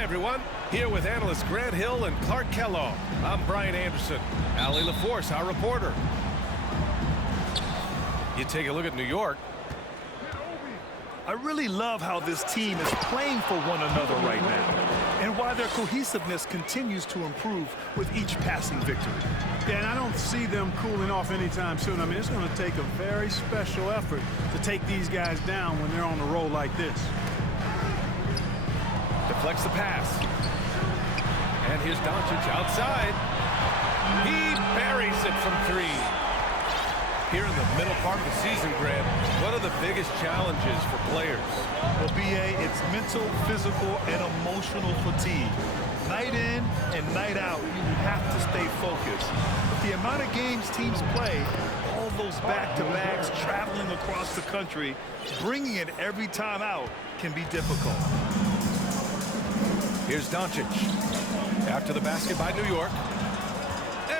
Hi, everyone. Here with analysts Grant Hill and Clark Kellogg. I'm Brian Anderson. Allie LaForce, our reporter. You take a look at New York. I really love how this team is playing for one another right now, and why their cohesiveness continues to improve with each passing victory. Yeah, and I don't see them cooling off anytime soon. I mean, it's going to take a very special effort to take these guys down when they're on a roll like this. Deflects the pass. And here's Doncic outside. He buries it from three. Here in the middle part of the season, Grant, what are the biggest challenges for players? Well, B.A., it's mental, physical, and emotional fatigue. Night in and night out, you have to stay focused. But the amount of games teams play, all those back-to-backs, traveling across the country, bringing it every time out can be difficult. Here's Doncic. After the basket by New York.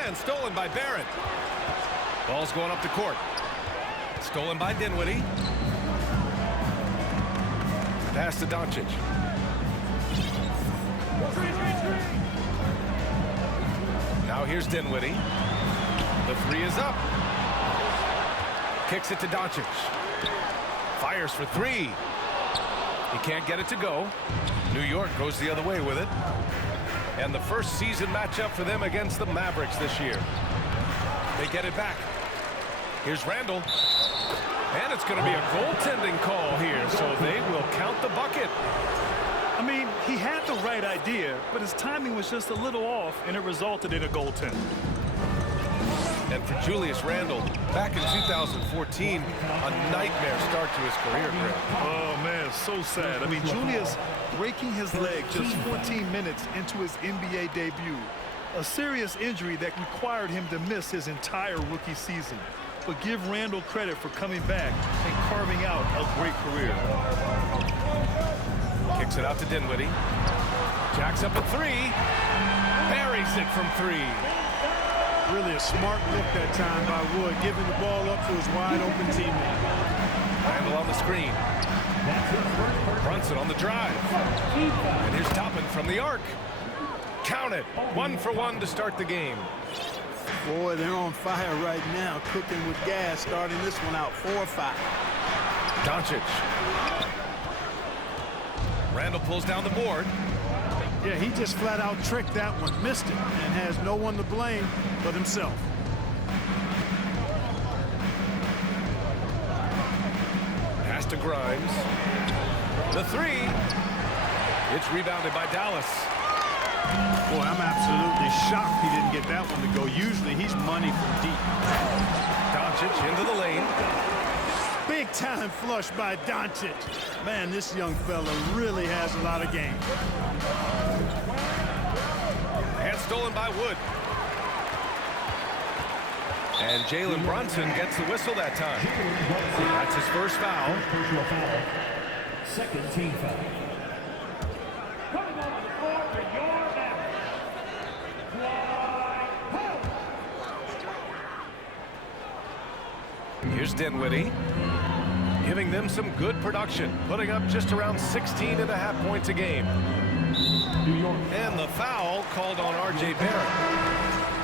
And stolen by Barrett. Ball's going up the court. Stolen by Dinwiddie. Pass to Doncic. Now here's Dinwiddie. The three is up. Kicks it to Doncic. Fires for three. He can't get it to go. New York goes the other way with it. And the first season matchup for them against the Mavericks this year. They get it back. Here's Randle. And it's going to be a goaltending call here, so they will count the bucket. I mean, he had the right idea, but his timing was just a little off, and it resulted in a goaltend. And for Julius Randle, back in 2014, a nightmare start to his career, Grant. Oh, man, so sad. I mean, Julius breaking his leg just 14 minutes into his NBA debut. A serious injury that required him to miss his entire rookie season. But give Randle credit for coming back and carving out a great career. Kicks it out to Dinwiddie. Jacks up a three. Buries it from three. Really a smart look that time by Wood, giving the ball up to his wide-open teammate. Randle on the screen. Brunson on the drive. And here's Toppin from the arc. Count it. 1 for 1 to start the game. Boy, they're on fire right now, cooking with gas, starting this one out 4-5. Doncic. Randle pulls down the board. Yeah, he just flat out tricked that one, missed it, and has no one to blame but himself. Pass to Grimes. The three. It's rebounded by Dallas. Boy, I'm absolutely shocked he didn't get that one to go. Usually he's money from deep. Doncic into the lane. Big time flush by Doncic. Man, this young fella really has a lot of game. And stolen by Wood. And Jalen Brunson gets the whistle that time. That's his first foul. Second team foul. Here's Dinwiddie, giving them some good production, putting up just around 16.5 points a game. And the foul called on R.J. Barrett.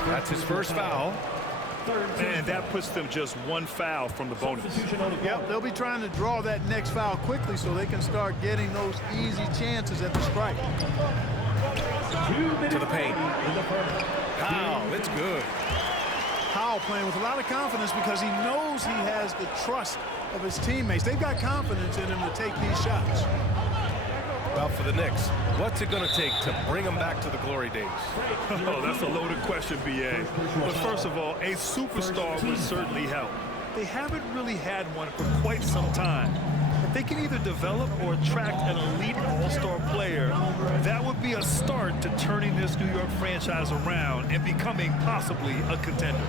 That's his first foul. And that puts them just one foul from the bonus. Yep, they'll be trying to draw that next foul quickly so they can start getting those easy chances at the strike. To the paint. Powell, it's good. Powell playing with a lot of confidence because he knows he has the trust of his teammates. They've got confidence in him to take these shots. Well, for the Knicks, what's it going to take to bring them back to the glory days? Oh, that's a loaded question, B.A. But first of all, a superstar would certainly help. They haven't really had one for quite some time. If they can either develop or attract an elite all-star player, that would be a start to turning this New York franchise around and becoming possibly a contender.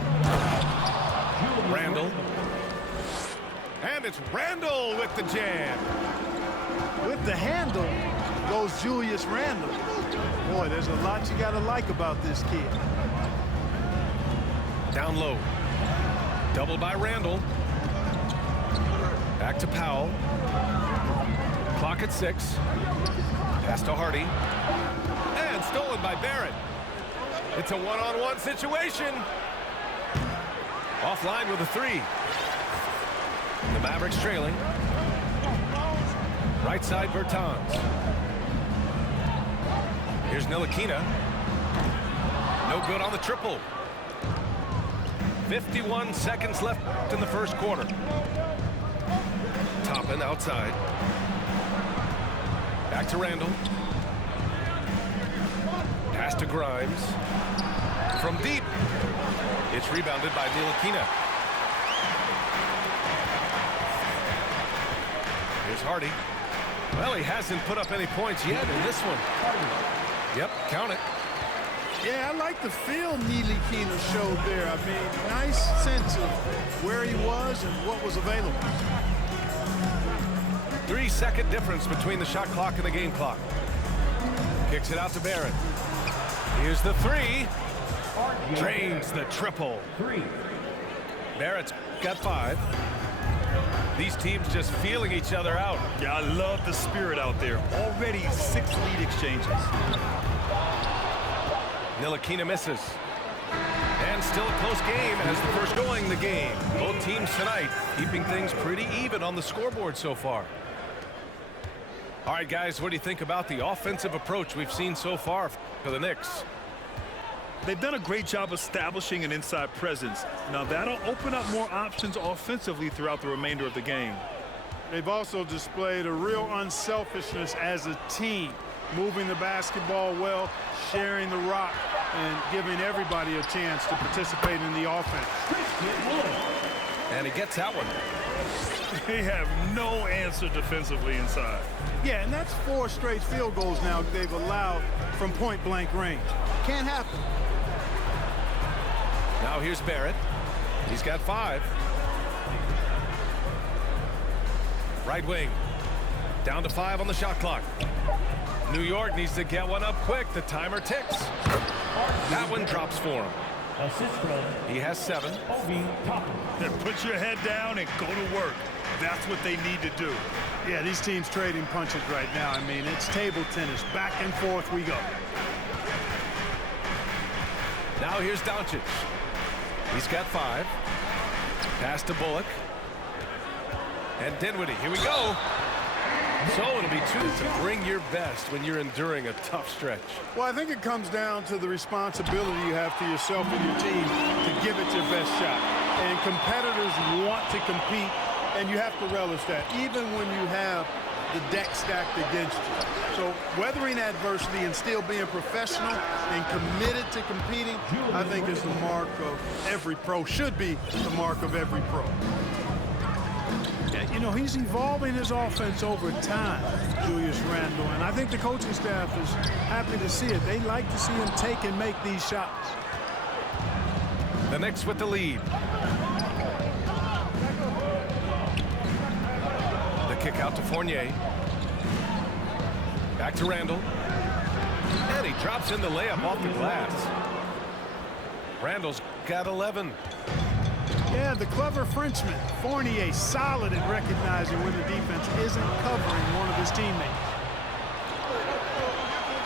Randle. And it's Randle with the jam. With the handle goes Julius Randle. Boy, there's a lot you got to like about this kid. Down low. Doubled by Randle. Back to Powell. Clock at 6. Pass to Hardy. And stolen by Barrett. It's a one-on-one situation. Offline with a three. The Mavericks trailing. Right side, Bertans. Here's Ntilikina. No good on the triple. 51 seconds left in the first quarter. Toppin outside. Back to Randle. Pass to Grimes. From deep. It's rebounded by Ntilikina. Here's Hardy. Well, he hasn't put up any points yet in this one. Yep, count it. Yeah, I like the feel Ntilikina showed there. I mean, nice sense of where he was and what was available. 3-second difference between the shot clock and the game clock. Kicks it out to Barrett. Here's the three. Drains the triple. Barrett's got 5. These teams just feeling each other out. Yeah, I love the spirit out there. Already 6 lead exchanges. Ntilikina misses. And still a close game as the first going the game. Both teams tonight keeping things pretty even on the scoreboard so far. All right, guys, what do you think about the offensive approach we've seen so far for the Knicks? They've done a great job establishing an inside presence. Now that'll open up more options offensively throughout the remainder of the game. They've also displayed a real unselfishness as a team, moving the basketball well, sharing the rock, and giving everybody a chance to participate in the offense. And he gets that one. They have no answer defensively inside. Yeah, and that's 4 straight field goals now they've allowed from point-blank range. Can't happen. Now here's Barrett. He's got 5. Right wing. Down to 5 on the shot clock. New York needs to get one up quick. The timer ticks. That one drops for him. He has 7. Then put your head down and go to work. That's what they need to do. Yeah, these teams trading punches right now. I mean, it's table tennis. Back and forth we go. Now here's Doncic. He's got 5. Pass to Bullock. And Dinwiddie. Here we go. So it'll be 2 to bring your best when you're enduring a tough stretch. Well, I think it comes down to the responsibility you have to yourself and your team to give it your best shot. And competitors want to compete, and you have to relish that, even when you have the deck stacked against you. So weathering adversity and still being professional and committed to competing, I think is the mark of every pro, should be the mark of every pro. You know, he's evolving his offense over time, Julius Randle, and I think the coaching staff is happy to see it. They like to see him take and make these shots. The Knicks with the lead. The kick out to Fournier. Back to Randle. And he drops in the layup off the glass. Randle's got 11. Yeah, the clever Frenchman, Fournier, solid at recognizing when the defense isn't covering one of his teammates.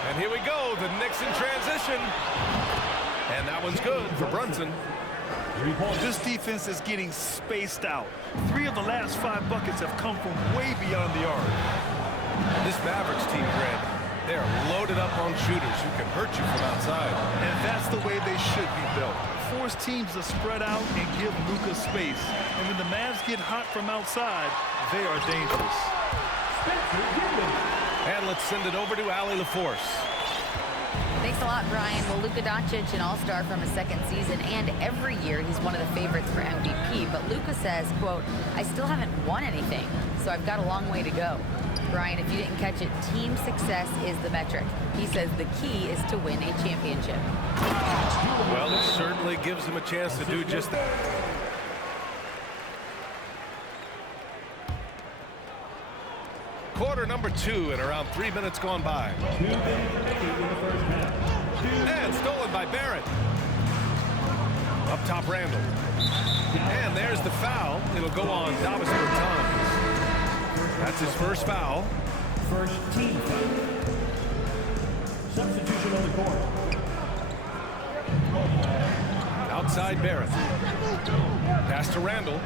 And here we go, the Knicks in transition. And that one's good for Brunson. This defense is getting spaced out. 3 of the last 5 buckets have come from way beyond the arc. This Mavericks team, Grant, they are loaded up on shooters who can hurt you from outside. And that's the way they should be built. Force teams to spread out and give Luka space. And when the Mavs get hot from outside, they are dangerous. And let's send it over to Allie LaForce. Thanks a lot, Brian. Well, Luka Doncic, an all-star from his 2nd season, and every year he's one of the favorites for MVP. But Luka says, quote, I still haven't won anything, so I've got a long way to go. Brian, if you didn't catch it, team success is the metric. He says the key is to win a championship. Well, it certainly gives him a chance to do just that. Quarter number 2 and around 3 minutes gone by. And stolen by Barrett. Up top, Randle. And there's the foul. It'll go on Davis Bertans. That's his first foul. First team foul. Outside Barrett. Pass to Randle.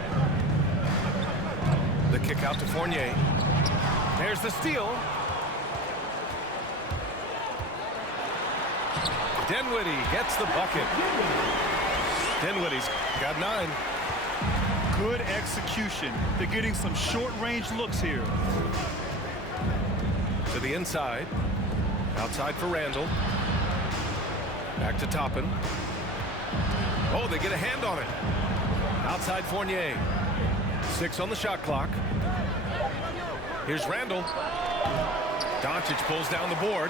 The kick out to Fournier. There's the steal. Dinwiddie gets the bucket. Dinwiddie's got 9. Good execution. They're getting some short-range looks here. To the inside. Outside for Randle. Back to Toppin. Oh, they get a hand on it. Outside Fournier. 6 on the shot clock. Here's Randle. Doncic pulls down the board.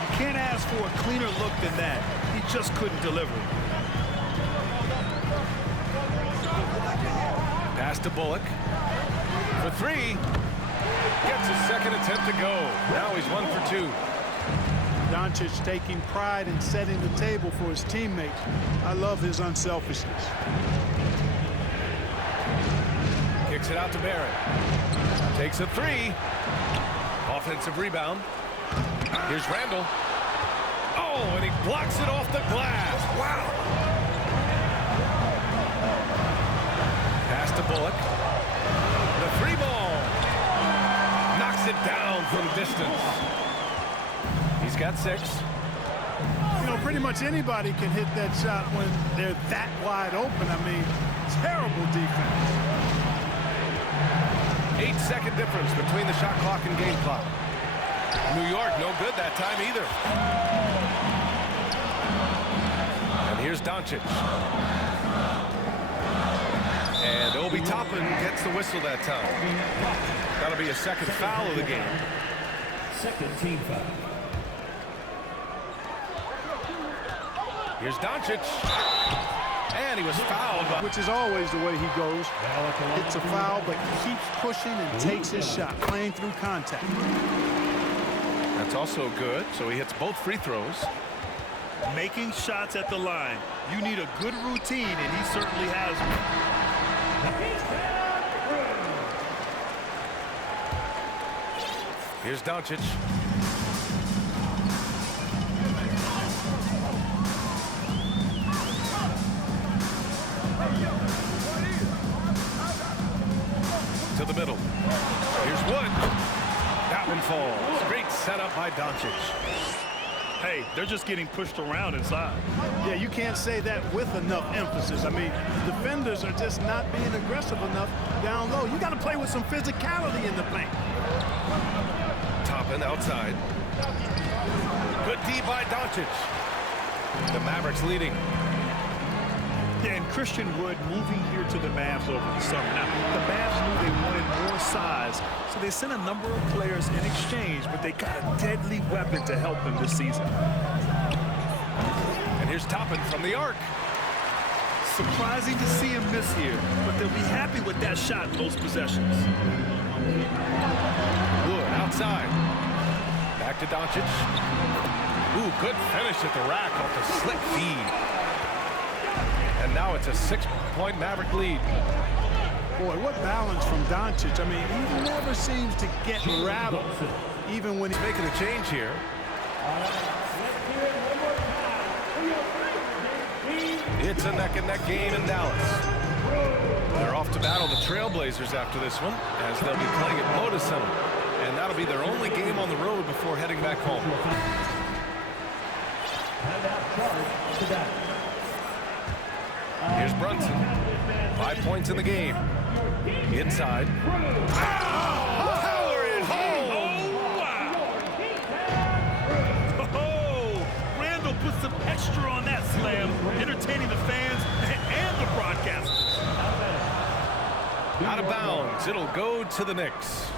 You can't ask for a cleaner look than that. He just couldn't deliver. Pass to Bullock. For 3. Gets his second attempt to go. Now he's 1 for 2. Doncic taking pride in setting the table for his teammates. I love his unselfishness. Kicks it out to Barrett. Takes a 3. Offensive rebound. Here's Randle. Oh, and he blocks it off the glass. Wow. Pass to Bullock. The 3 ball. Knocks it down from distance. He's got 6. You know, pretty much anybody can hit that shot when they're that wide open. I mean, terrible defense. 8-second difference between the shot clock and game clock. New York, no good that time either. And here's Doncic. And Obi Toppin gets the whistle that time. That'll be a second foul of the game. Second team foul. Here's Doncic. And he was fouled. Which is always the way he goes. It's a foul, but he keeps pushing and takes his shot, playing through contact. That's also good, so he hits both free throws. Making shots at the line. You need a good routine, and he certainly has one. Here's Doncic. To the middle. Here's Wood. That one falls. Great setup by Doncic. Hey, they're just getting pushed around inside. Yeah, you can't say that with enough emphasis. I mean, defenders are just not being aggressive enough down low. You got to play with some physicality in the paint. Toppin outside. Good D by Doncic. The Mavericks leading. Yeah, and Christian Wood moving here to the Mavs over the summer. Now, the Mavs knew they wanted more size, so they sent a number of players in exchange, but they got a deadly weapon to help them this season. And here's Toppin from the arc. Surprising to see him miss here, but they'll be happy with that shot in those possessions. Wood outside. Back to Doncic. Ooh, good finish at the rack off the slick feed. And now it's a 6-point Maverick lead. Boy, what balance from Doncic. I mean, he never seems to get rattled, even when he's Making a change here. It's a neck-and-neck game in Dallas. They're off to battle the Trailblazers after this one, as they'll be playing at Moda Center. And that'll be their only game on the road before heading back home. Here's Brunson. 5 points in the game. Inside. Power it home! Oh, wow! Oh, Randle put some extra on that slam, entertaining the fans and the broadcasters. Out of bounds. It'll go to the Knicks.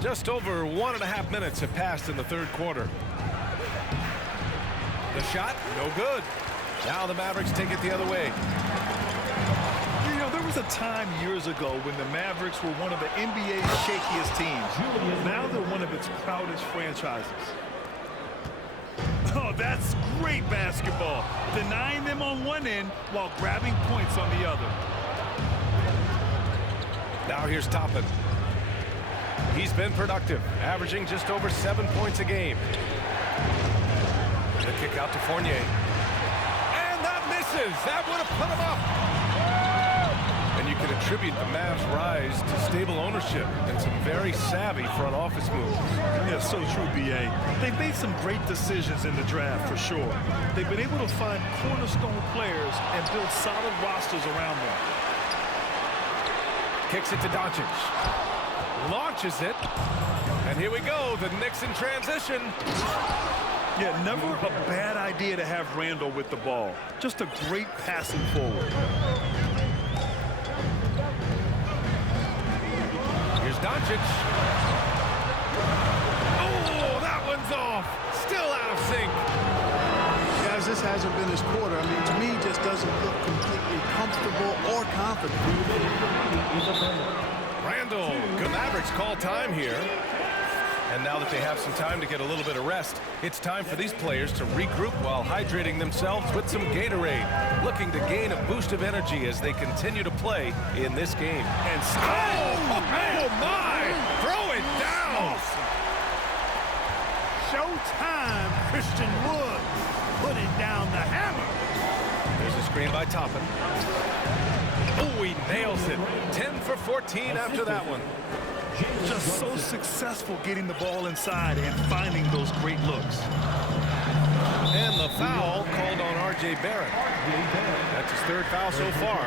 Just over 1.5 minutes have passed in the third quarter. The shot, no good. Now the Mavericks take it the other way. You know, there was a time years ago when the Mavericks were one of the NBA's shakiest teams. Now they're one of its proudest franchises. Oh, that's great basketball. Denying them on one end while grabbing points on the other. Now here's Toppin. He's been productive, averaging just over 7 points a game. The kick out to Fournier. And that misses. That would have put him up. And you can attribute the Mavs' rise to stable ownership and some very savvy front office moves. Yeah, so true, B.A. They've made some great decisions in the draft, for sure. They've been able to find cornerstone players and build solid rosters around them. Kicks it to Doncic. Launches it. And here we go, the Knicks in transition. Yeah, never a bad idea to have Randle with the ball. Just a great passing forward. Here's Doncic. Oh, that one's off. Still out of sync. Guys, this hasn't been his quarter. I mean, to me, just doesn't look completely comfortable or confident. Randle, good Mavericks call time here. And now that they have some time to get a little bit of rest, it's time for these players to regroup while hydrating themselves with some Gatorade, looking to gain a boost of energy as they continue to play in this game. And oh my! Throw it down! Showtime, Christian Wood, putting down the hammer. There's a screen by Toppin. Oh, he nails it. 10 for 14 after that one. just so successful getting the ball inside and finding those great looks. And the foul called on R.J. Barrett. That's his third foul so far.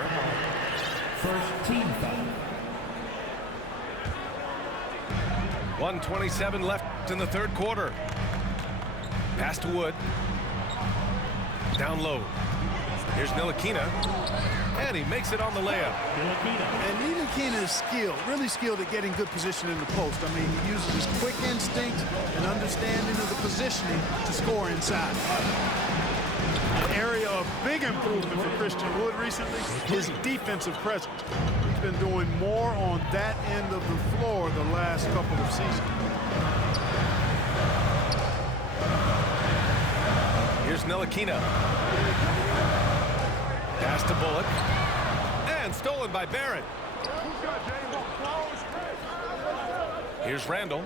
First team foul. 1:27 left in the third quarter. Pass to Wood. Down low. Here's Ntilikina. And he makes it on the layup. And Ntilikina is skilled, really skilled at getting good position in the post. I mean, he uses his quick instinct and understanding of the positioning to score inside. An area of big improvement for Christian Wood recently, his defensive presence. He's been doing more on that end of the floor the last couple of seasons. Here's Ntilikina. Pass to Bullock. And stolen by Barrett. Here's Randle.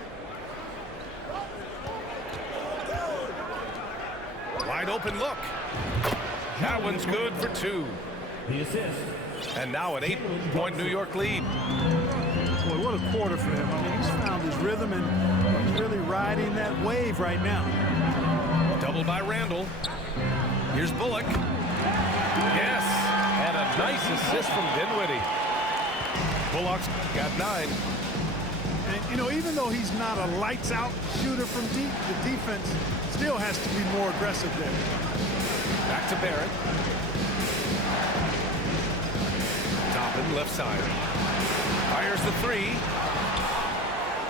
Wide open look. That one's good for two. The assist. And now an 8-point New York lead. Boy, what a quarter for him. I mean, he's found his rhythm and he's really riding that wave right now. Doubled by Randle. Here's Bullock. Yes, and a nice assist from Dinwiddie. Bullock's got 9. And, you know, even though he's not a lights-out shooter from deep, the defense still has to be more aggressive there. Back to Barrett. Toppin, left side. Fires the 3.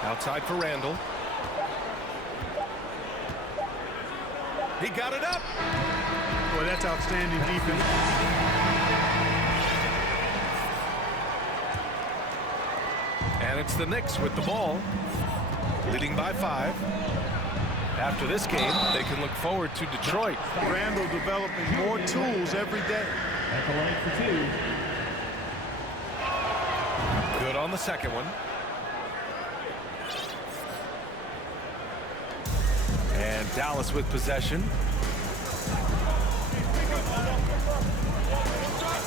Outside for Randle. He got it up. Boy, that's outstanding defense. And it's the Knicks with the ball, leading by 5. After this game, they can look forward to Detroit. Randle developing more tools every day. At the line for 2. Good on the second one. And Dallas with possession.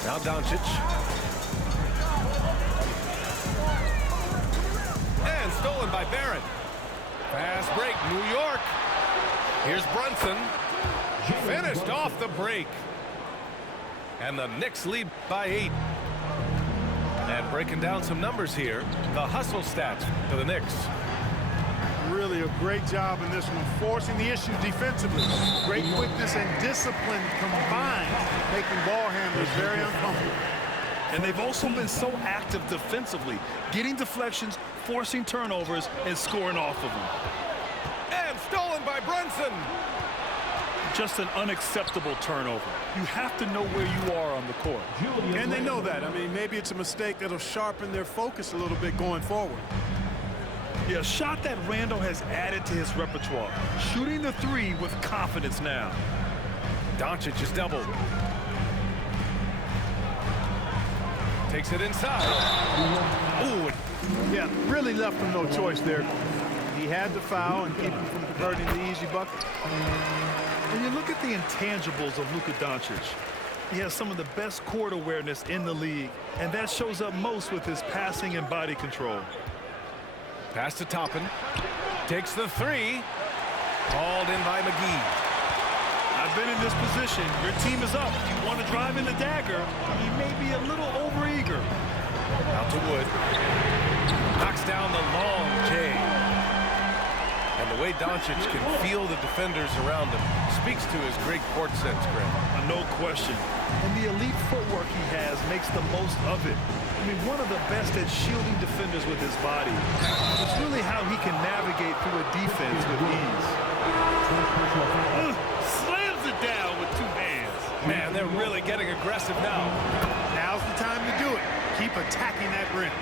Now Doncic. And stolen by Barrett. Fast break, New York. Here's Brunson. Finished off the break. And the Knicks lead by 8. And breaking down some numbers here, the hustle stats for the Knicks. Really a great job in this one, forcing the issue defensively. Great quickness and discipline combined, making ball handlers very uncomfortable. And they've also been so active defensively, getting deflections, forcing turnovers, and scoring off of them. And stolen by Brunson. Just an unacceptable turnover. You have to know where you are on the court. And they know that. I mean, maybe it's a mistake that'll sharpen their focus a little bit going forward. Yeah, a shot that Randle has added to his repertoire. Shooting the 3 with confidence now. Doncic is doubled. Takes it inside. Ooh, and Yeah, really left him no choice there. He had to foul and keep him from converting the easy bucket. When you look at the intangibles of Luka Doncic, he has some of the best court awareness in the league, and that shows up most with his passing and body control. Pass to Toppin. Takes the three. Called in by McGee. I've been in this position. Your team is up. You want to drive in the dagger. You may be a little overeager. Out to Wood. Knocks down the long J. And the way Doncic can feel the defenders around him speaks to his great court sense, Graham. No question. And the elite footwork he has makes the most of it. I mean, one of the best at shielding defenders with his body. It's really how he can navigate through a defense with ease. Slams it down with two hands. Man, they're really getting aggressive now. Now's the time to do it. Keep attacking that rim.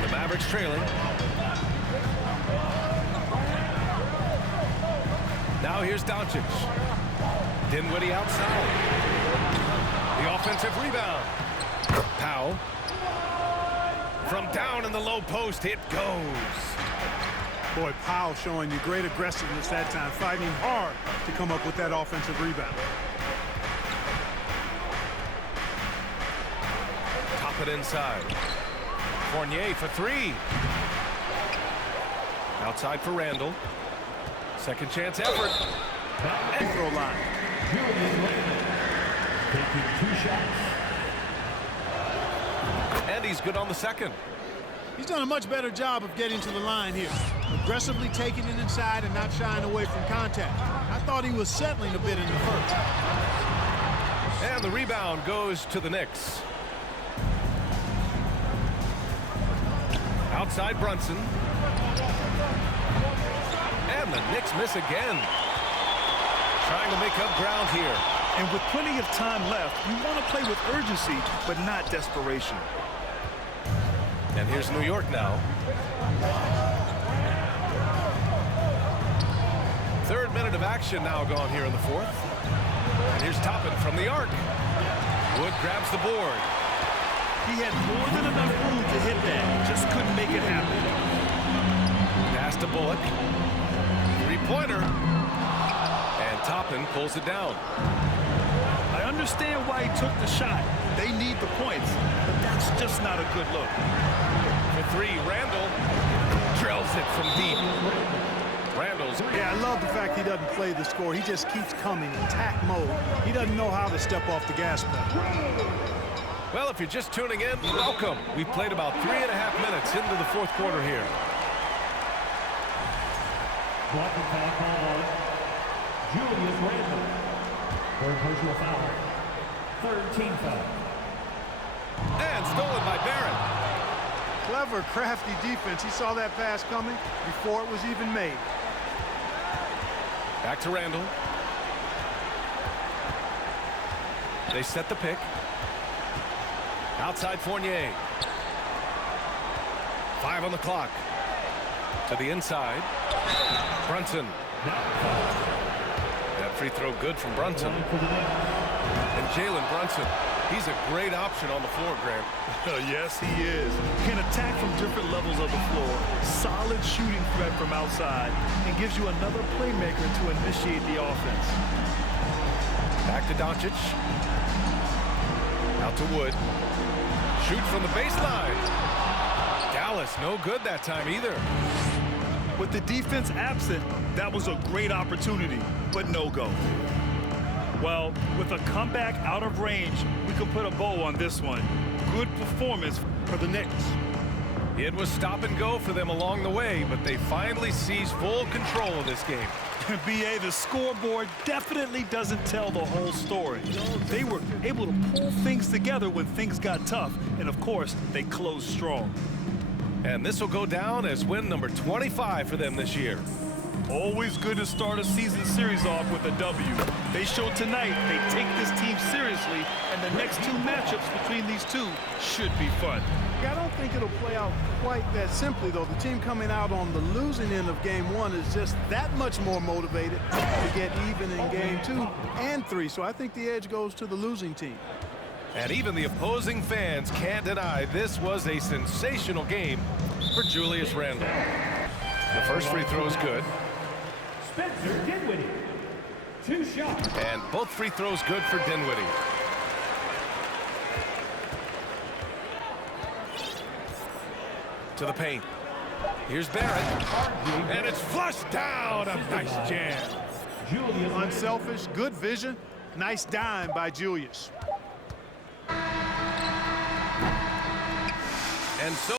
The Mavericks trailing. Now here's Doncic. Dinwiddie outside. The offensive rebound. Powell. From down in the low post, it goes. Boy, Powell showing you great aggressiveness that time, fighting hard to come up with that offensive rebound. Top it inside. Fournier for three. Outside for Randle. Second chance effort. Free throw line. JULIUS RANDLE taking 2 shots. And he's good on the second. He's done a much better job of getting to the line here. Aggressively taking it inside and not shying away from contact. I thought he was settling a bit in the first. And the rebound goes to the Knicks. Outside Brunson. And the Knicks miss again. Trying to make up ground here. And with plenty of time left, you want to play with urgency, but not desperation. And here's New York now. Third minute of action now gone here in the fourth. And here's Toppin from the arc. Wood grabs the board. He had more than enough room to hit that. Just couldn't make it happen. Pass to Bullock. Three-pointer. And Toppin pulls it down. I understand why he took the shot. They need the points, but that's just not a good look. For three, Randle drills it from deep. Randle's. Yeah, I love the fact he doesn't play the score. He just keeps coming, attack mode. He doesn't know how to step off the gas pedal. Well, if you're just tuning in, welcome. We've played about 3.5 minutes into the fourth quarter here. Blocking foul called on JULIUS RANDLE. Third personal foul. Third team foul. And stolen by Barrett. Clever, crafty defense. He saw that pass coming before it was even made. Back to Randle. They set the pick. Outside Fournier. 5 on the clock. To the inside. Brunson. That free throw good from Brunson. And Jalen Brunson. He's a great option on the floor, Graham. Yes, he is. Can attack from different levels of the floor. Solid shooting threat from outside. And gives you another playmaker to initiate the offense. Back to Doncic. Out to Wood. Shoot from the baseline. Dallas, no good that time either. With the defense absent, that was a great opportunity, but no go. Well, with a comeback out of range, we can put a bow on this one. Good performance For the Knicks. It was stop and go for them along the way, but they finally seized full control of this game. BA, the scoreboard definitely doesn't tell the whole story. They were able to pull things together when things got tough, and of course, they closed strong. And this will go down as win number 25 for them this year. Always good to start a season series off with a W. They showed tonight they take this team seriously, and the next two matchups between these two should be fun. I don't think it'll play out quite that simply, though. The team coming out on the losing end of game one is just that much more motivated to get even in game 2 and 3. So I think the edge goes to the losing team. And even the opposing fans can't deny this was a sensational game for Julius Randle. The first free throw is good. Spencer Dinwiddie. 2 shots. And both free throws good for Dinwiddie. To the paint. Here's Barrett. And it's flushed down. A nice jam. Julius Unselfish, good vision. Nice dime by Julius. And so